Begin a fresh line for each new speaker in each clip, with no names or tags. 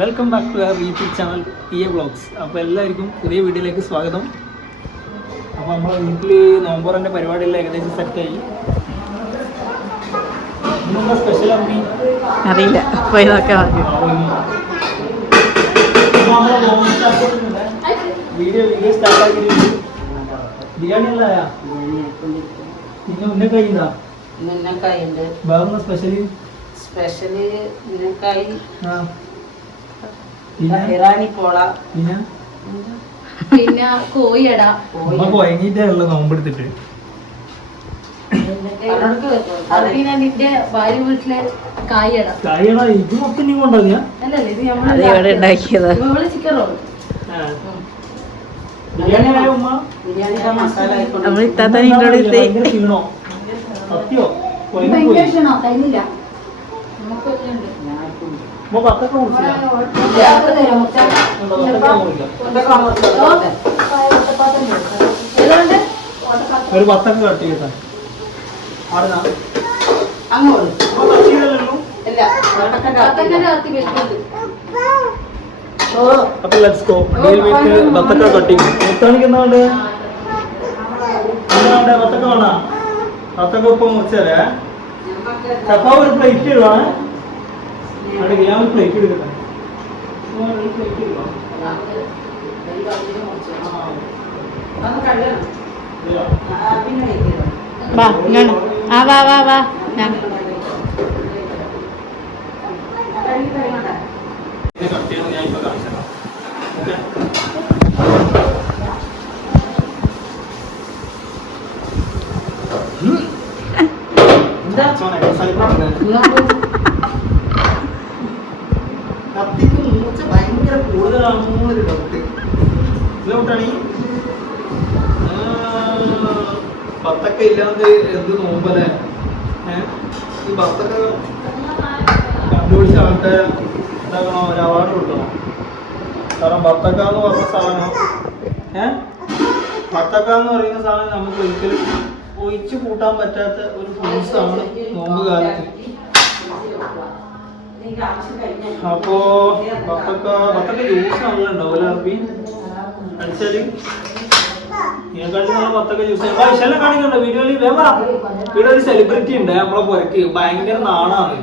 Welcome back to our YouTube channel P A blogs അപ്പോൾ എല്ലാവർക്കും പുതിയ വീഡിയോയിലേക്ക് സ്വാഗതം. അപ്പോൾ നമ്മളെ വീട്ടിൽ നോമ്പറിന്റെ പരിപാടിയെല്ലാം ഏകദേശം സെറ്റായി സ്പെഷ്യൽ
അറിയില്ല. പോയി നോക്കാം.
വീഡിയോ ബിരിയാണി അല്ലായാ പിന്നെ ഉന്നെ കഴിയുന്നതാ
മുന്നക്കായി ഉണ്ട്
വേറെ സ്പെഷ്യൽ ആ. പിന്നെ
ഇറാനി പോള.
പിന്നെ? കുഴങ്ങിയിട്ടേ ഉള്ള നോമ്പെടുത്തിട്ട്
നിന്റെ ഭാര്യ വീട്ടിലെ കായട.
കാര്യടാ ഇത് മൊത്തം നീ കൊണ്ടുവന്നിയാ
അല്ലല്ല ഇത്
ഉണ്ടാക്കിയത്.
നമ്മൾ ചിക്കൻ റോൾ
നമ്മൾ ഇത്താത്ത
ഭയങ്കര ക്ഷീണോ?
കഴിഞ്ഞില്ല നമുക്കൊല്ലുണ്ട്
കുടിച്ചില്ല ഒരു പത്തൊക്കെ കട്ട് ചെയ്താ അപ്പൊ ലെറ്റ്സ് ഗോ ഡീൽ വിത്ത് ബത്തക്ക കട്ടിങ് മുത്താണിക്ക് എന്താ വേണ്ടേ എന്താ വേണ്ടേ ബത്തക്ക വേണ ബത്തക്ക ഉപ്പം മുറിച്ചല്ലേ ചപ്പാവ് ഒരു പ്ലേറ്റ് ഇടുവാണ് അവിടെ ഞാൻ ഒരു പ്ലേറ്റ് എടുക്കട്ടെ എന്താ ഒരു പ്ലേറ്റ്
വാ ഇങ്ങോട്ട്. ആ വാ വാ വാ. ഞാൻ
കഴുകി കഴിയണ്ട.
ഇത് കട്ട് ചെയ്ത് ഞാൻ ഇപ്പൊ കാണിച്ചു തരാം ഓക്കെ
എന്താ?
കത്തിക്ക് മൂച്ച ഭയങ്കര കൂടുതലാണെന്നൊരു ഡൗട്ട് ഡൗട്ടാണ് ബത്തക്ക ഇല്ലാതെ എന്ത് നോമ്പല്ലേ? ഈ ബത്തക്ക കണ്ടുപിടിച്ച ആൾക്ക് എന്താകണോ? ഒരു അവാർഡ് കിട്ടണോ കാരണം ബത്തക്ക എന്ന് പറഞ്ഞ സാധനം ഏഹ് എന്ന് പറയുന്ന സാധനം നമുക്ക് ഒരിക്കലും ഒഴിച്ചു കൂട്ടാൻ പറ്റാത്ത ഒരു ഫ്രൂട്ട്സ് ആണ് നോമ്പ് കാലത്ത് അപ്പോ ബത്തക്ക ജ്യൂസ് നല്ല ഉണ്ടാവില്ല അടിച്ചാൽ വീഡിയോയിൽ ഇവിടെ സെലിബ്രിറ്റി ഉണ്ട്. നമ്മളെ പുരക്ക്. ഭയങ്കര നാണാണ്.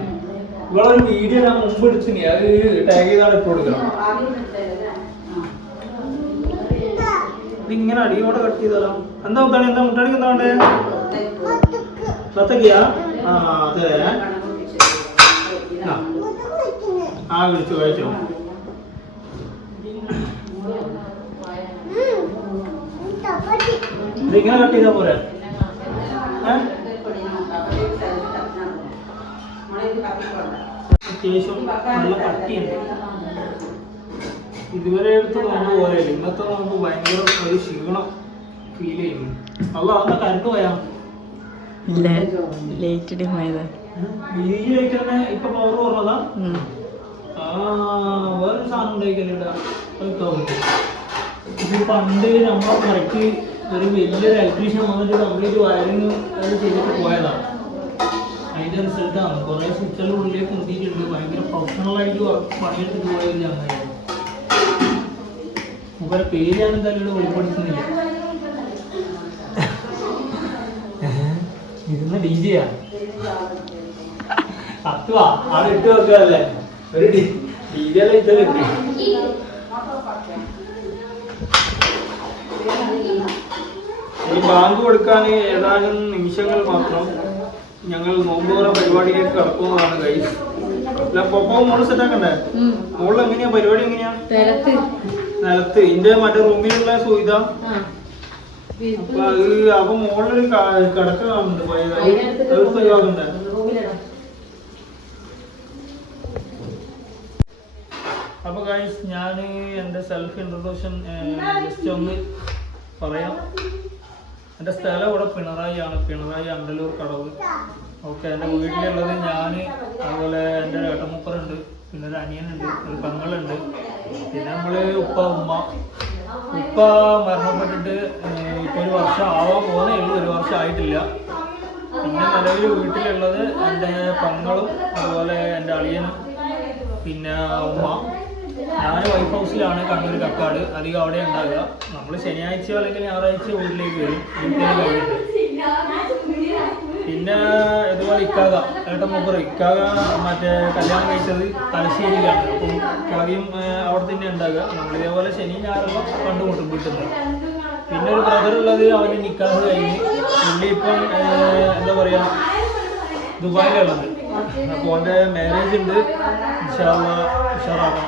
ഇവിടെ ഒരു വീഡിയോ ഞാൻ മുമ്പ് എടുത്തിനി. അത് ടാഗ് ചെയ്താണ് ഇപ്പൊ ഇതിങ്ങനെ അടിയോടെ കട്ട് ചെയ്താലോ? എന്താ മുട്ടാണി എന്താ മുട്ടാണിക്ക് എന്താ വേണ്ടേ? ബത്തക്കയാ ആ അതെ. ആ വിളിച്ചു ഇതിങ്ങനെ കട്ട് ചെയ്താ പോരാ? ഏ? അത്യാവശ്യം നല്ല കട്ടിയുണ്ട്. ഇതുവരെ എടുത്ത് നോമ്പ് പോലെ ഇന്നത്തെ നോമ്പ് ഭയങ്കര ഒരു ക്ഷീണം ഫീൽ ചെയ്യുന്നു. അല്ല അന്ന് കറണ്ട് പോയാ
ഇല്ല. ലേറ്റ് ഡിമായത്
തന്നെ ഇപ്പൊ പവർ കുറഞ്ഞതാ? ആ വേറൊരു സാധനം ഉണ്ടായിക്കല്ലേ ഇത്. പണ്ട് നമ്മൾ കറക്റ്റ് ഒരു വലിയൊരു ഇലക്ട്രീഷ്യൻ വന്നിട്ട് കംപ്ലീറ്റ് വയറിങ് അത് ചെയ്തിട്ട് പോയതാണ് അതിന്റെ റിസൾട്ടാണ് കുറെ സ്വിച്ചുകൾ ഉള്ളിലേക്ക് കുത്തിയിട്ടുണ്ട്. ഭയങ്കര പ്രൊഫഷണൽ ആയിട്ട് വർക്ക് പണിയെടുത്തിട്ട് പോയത് ഞങ്ങൾ മൂപ്പരെ പേര് ഞാൻ എന്തായാലും വെളിപ്പെടുത്തുന്നില്ല. ഇരുന്ന് ഡി ജിയാ അത്തുവാ അവിടെ ഇട്ട് വെക്കാല്ലേ? ഒരു ബാങ്ക് കൊടുക്കാൻ ഏതാനും നിമിഷങ്ങൾ മാത്രം ഞങ്ങൾ നോമ്പുറ പരിപാടിയിലേക്ക് കടക്കുന്നതാണ് കൈ അല്ല പൊപ്പോ മോൾ സെറ്റ് ആക്കണ്ടേ? മോൾ എങ്ങനെയാ? പരിപാടി എങ്ങനെയാ?
നിലത്ത്.
ഇന്റെ മറ്റേ റൂമിലുള്ള
ആ.
അപ്പൊ അത് അപ്പൊ മോളിൽ ക- കിടക്ക കാണുന്നുണ്ട് അത് ഒഴിവാക്കണ്ടേ? അപ്പൊ ഗൈസ് ഞാൻ എന്റെ സെൽഫ് ഇൻട്രൊഡക്ഷൻ ജസ്റ്റ് ഒന്ന് പറയാം. എന്റെ സ്ഥലം ഇവിടെ പിണറായി ആണ് പിണറായി അണ്ടലൂർ കടവ്. ഓക്കെ എന്റെ വീട്ടിലുള്ളത് ഞാൻ അതുപോലെ എന്റെ ഏട്ടമുപ്പറുണ്ട്. പിന്നെ ഒരു അനിയനുണ്ട് ഒരു പെങ്ങളുണ്ട്. പിന്നെ നമ്മൾ ഉപ്പ ഉമ്മ. ഉപ്പ മരണപ്പെട്ടിട്ട് ഇപ്പൊ ഒരു വർഷം ആവാൻ പോകുന്നേ ഉള്ളൂ. ഒരു വർഷം ആയിട്ടില്ല. പിന്നെ നിലവിൽ വീട്ടിലുള്ളത് എന്റെ പെങ്ങളും അതുപോലെ എന്റെ അളിയനും പിന്നെ ഉമ്മ. ഞാൻ വൈഫ് ഹൗസിലാണ് കണ്ണൂർ കക്കാട്. അധികം അവിടെ ഉണ്ടാകുക നമ്മൾ ശനിയാഴ്ച അല്ലെങ്കിൽ ഞായറാഴ്ച വീട്ടിലേക്ക് വരും. പിന്നെ ഇതുപോലെ ഇക്കാക. ഏട്ടൻ മൂപ്പർ ഇക്കാക മറ്റേ കല്യാണം കഴിച്ചത് തലശ്ശേരിയിലാണ്. അപ്പം ഇക്കാകയും അവിടെ തന്നെ ഉണ്ടാകുക നമ്മൾ ഇതേപോലെ ശനി ഞായറുള്ള കണ്ടുമുട്ടും വീട്ടിൽ പിന്നെ ഒരു ബ്രദർ ഉള്ളത് അവന് നിക്കാഹ് കഴിഞ്ഞ്. പുള്ളി ഇപ്പം എന്താ പറയുക ദുബായിലുള്ളത് അപ്പോൾ അവന്റെ മാരേജ് ഉണ്ട്. ഉഷാറാക്കണം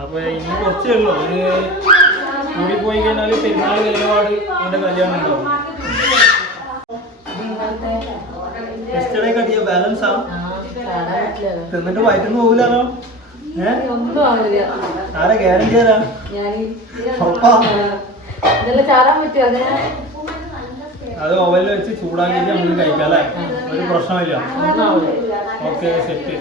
അപ്പോൾ ഇനി കുറച്ചേ ഉള്ളൂ. ഒരു കൂടി പോയി കഴിഞ്ഞാൽ പെരുന്നാൾ വേലപാട് അവന്റെ കല്യാണം ഉണ്ടാവും. യെസ്റ്റർഡേ കട്ടിയ ബാലൻസ് ആ? തിന്നിട്ട് വയറ്റുന്ന് പോകില്ലാലോ ഏ?
ഒന്നും ആവില്ല
ആരാ ഗ്യാരണ്ടി ആരാ അത്. ഓവനിൽ വെച്ച് ചൂടാക്കിയിട്ട് നമുക്ക് കഴിക്കാം അല്ലേ? ഒരു പ്രശ്നമില്ല. ഓക്കെ സെറ്റ്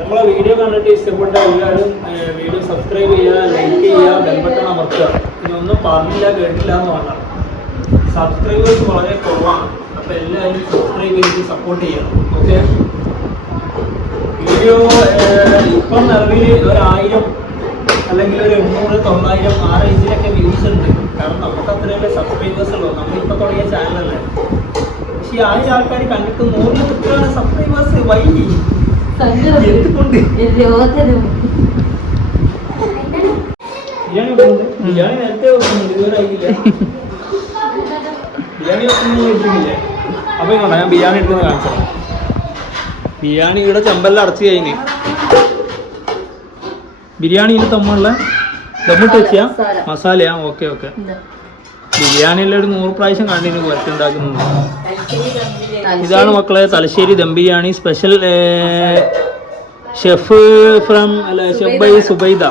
നമ്മളെ വീഡിയോ കണ്ടിട്ട് ഇഷ്ടപ്പെട്ട എല്ലാവരും വീഡിയോ സബ്സ്ക്രൈബ് ചെയ്യുക ലൈക്ക് ചെയ്യുക ബെൽബട്ടൺ അമർത്തുക. ഇതൊന്നും പറഞ്ഞില്ല കേട്ടില്ല എന്ന് പറഞ്ഞാൽ സബ്സ്ക്രൈബേഴ്സ് വളരെ കുറവാണ്. അപ്പോൾ എല്ലാവരും സബ്സ്ക്രൈബ് ചെയ്ത് സപ്പോർട്ട് ചെയ്യണം. ഓക്കെ? വീഡിയോ ഇപ്പം നിലവിൽ ഒരായിരം അല്ലെങ്കിൽ ഒരു എണ്ണൂറ് തൊള്ളായിരം ആ റേഞ്ചിലൊക്കെ വ്യൂസ് ഉണ്ട്. കാരണം നമുക്ക് അത്രയല്ലേ സബ്സ്ക്രൈബേഴ്സ് ഉള്ളൂ. നമ്മളിപ്പോൾ തുടങ്ങിയ ചാനലല്ലേ പക്ഷേ ആയിരം ആൾക്കാർ കണ്ടിട്ട് നൂറിൽ എത്രയാണ് സബ്സ്ക്രൈബേഴ്സ് വൈ എന്തുകൊണ്ട്
രോഗത്തിനും
ബിരിയാണി വെക്കുന്നുണ്ട് ബിരിയാണി നേരത്തെ വെക്കുന്നുണ്ട് ആയില്ല ബിരിയാണി വെക്കുന്നത് എടുത്തിട്ടില്ലേ അപ്പൊ ഇങ്ങോട്ടാ ഞാൻ ബിരിയാണി എടുക്കുന്നത് കാണിച്ചത് ബിരിയാണി ഇവിടെ ചെമ്പെല്ലാം അടച്ചു കഴിഞ്ഞ് ബിരിയാണിയിൽ തമ്മിലുള്ള ദമ്മിട്ട് വെച്ചാ മസാലയാ? Okay okay. ബിരിയാണിയിൽ ഒരു നൂറ് പ്രാവശ്യം കണ്ടിന് കുറച്ചുണ്ടാക്കുന്നു ഇതാണ് മക്കളെ Thalassery dum biryani. Special chef from അല്ല ഷെഫ് ബൈ സുബൈദ.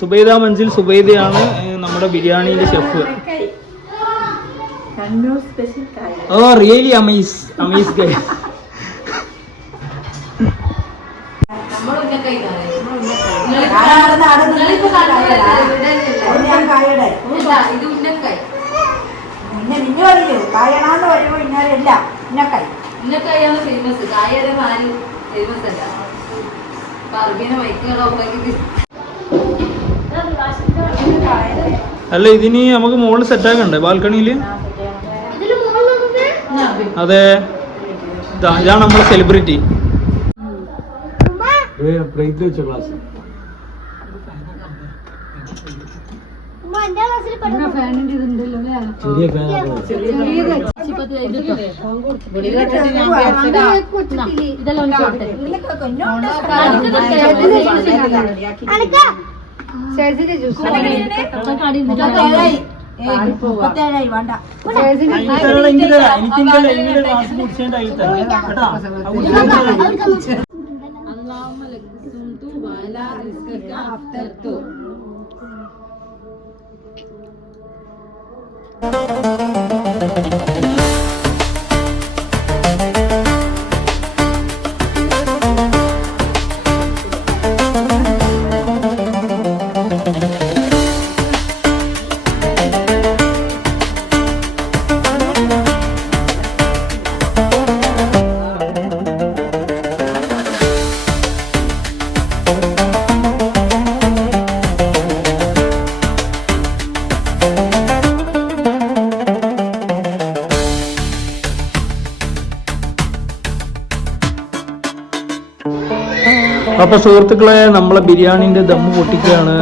സുബൈദ മഞ്ചിൽ സുബൈദയാണ് നമ്മുടെ ബിരിയാണിയിലെ ഷെഫ് ഓ റിയലി അമീസ് അമീസ് ഗൈ
നമ്മൾ ഉന്നക്കായി ഇത് ഉന്നക്കായി
പിന്നെ നിന്നെ പറയൂ കായണാന്ന് ഇന്നാലല്ല ഇന്നക്കായി
ഇന്നക്കായാണ് ഫേമസ് കായരം ഫേമസ് അല്ല. പറമ്പിനെ വൈക്കുകളൊക്കെ
അല്ല ഇതിന് നമുക്ക് മുകളിൽ സെറ്റ് ആക്കണ്ടേ? ബാൽക്കണിയിൽ അതെ. ഇതാ ഇതാണ് നമ്മുടെ സെലിബ്രിറ്റി പ്ലേറ്റ് വെച്ച ക്ലാസ്
ഫാനിന്റെ ഇതുണ്ടല്ലോ
ചെറിയ
മുപ്പത്തേഴായി വേണ്ട
എനിക്ക് തരാം എനിക്ക് തരാം എനിക്ക് Thank you. അപ്പൊ സുഹൃത്തുക്കളെ നമ്മളെ ബിരിയാണിന്റെ ദമ്മ് പൊട്ടിക്കുകയാണ്.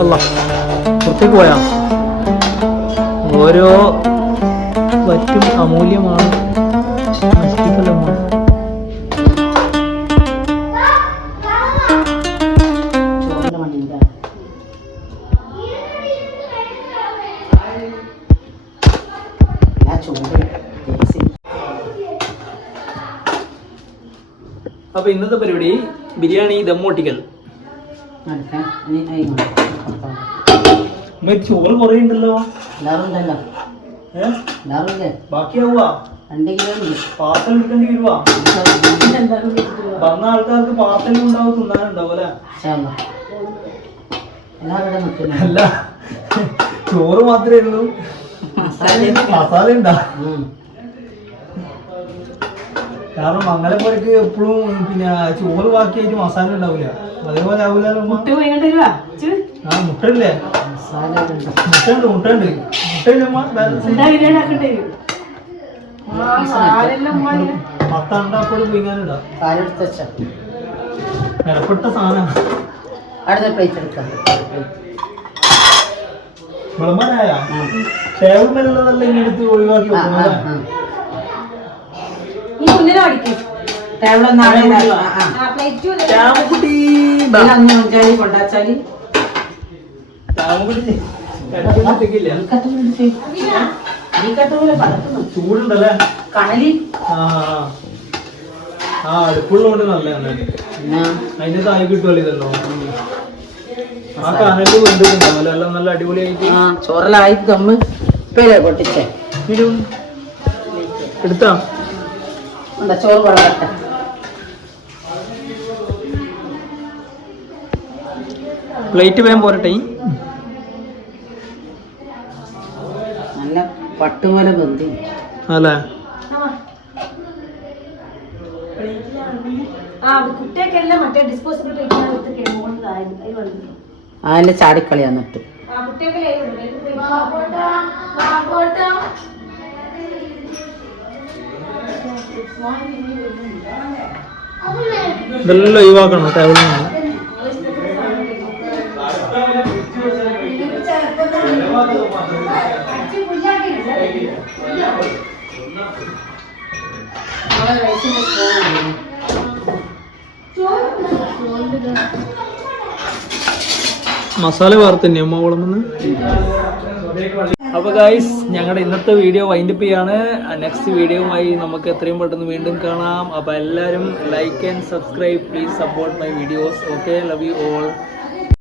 അല്ല പുറത്തേക്ക് പോയാ? ഓരോ വറ്റും അമൂല്യമാണ് നശിപ്പിക്കലുമാണ്
ചോറിന്റെ
അപ്പൊ ഇന്നത്തെ പരിപാടി ബിരിയാണി പൊട്ടിക്കൽ.
കഴിഞ്ഞു
ചോറ് കുറേ ഉണ്ടല്ലോ. പാർസൽ എടുക്കേണ്ടി വരുവാ? വന്ന ആൾക്കാർക്ക് പാർസലും ഉണ്ടാവും തിന്നാനുണ്ടാവും അല്ലെ? ചോറ് മാത്രമേ ഉള്ളൂ. മസാല ഉണ്ടാ. കാരണം മംഗലപ്പുരക്ക് എപ്പോഴും പിന്നെ ചോറ് ബാക്കിയായിട്ട് മസാല ഉണ്ടാവില്ല അതേപോലെ ആവില്ല
മുട്ട വേണ്ട. വരുവാ
ആ മുട്ടല്ലേ
മസാല ഉണ്ട്
പത്താണ്ടാക്കോട് വിലപ്പെട്ട
അടുത്ത പ്ലേറ്റ് എടുക്കാം.
വിളമ്പാനായ? ടേബിൾ മേലുള്ളതല്ല ഇങ്ങെടുത്ത് ഒഴിവാക്കി
ആ, ആ,
വെക്കുന്നത്
അടിക്കും
ടേബിളൊന്നും കൊണ്ടാച്ചാലി.
ചൂടുണ്ടല്ലേ?
കണലി.
ആ ആ. ആ അടുപ്പുള്ളതുകൊണ്ട് നല്ലതാണ്
പിന്നെ
അതിന്റെ താഴെ കിട്ടുമല്ലോ ഇതല്ലോ ആ കനൽ വെന്തിട്ടുണ്ടാവല്ലോ എല്ലാം നല്ല അടിപൊളിയായിട്ട്.
ആ ചോറലായി തമ്മ് പേരെ പൊട്ടിച്ചേ.
എടുത്താ?
എന്താ ചോറ് കുഴപ്പട്ടെ
പ്ലേറ്റ് വേഗം പോരട്ടെ.
നല്ല പട്ടുപോലെ ബന്ധി
അല്ലേ?
ആ. ചാടിക്കളിയാന്നിട്ട് മറ്റേ
ഇതെല്ലാം ഒഴിവാക്കണം ടേബിളിൽ നിന്ന് മസാല വാർത്തന്നെ അമ്മ കുളമെന്ന് അപ്പോൾ ഗൈസ് ഞങ്ങളുടെ ഇന്നത്തെ വീഡിയോ വൈൻഡപ്പ് ചെയ്യാണ്. നെക്സ്റ്റ് വീഡിയോയുമായി നമുക്ക് എത്രയും പെട്ടെന്ന് വീണ്ടും കാണാം. അപ്പോൾ എല്ലാവരും like and subscribe please support my videos okay love you all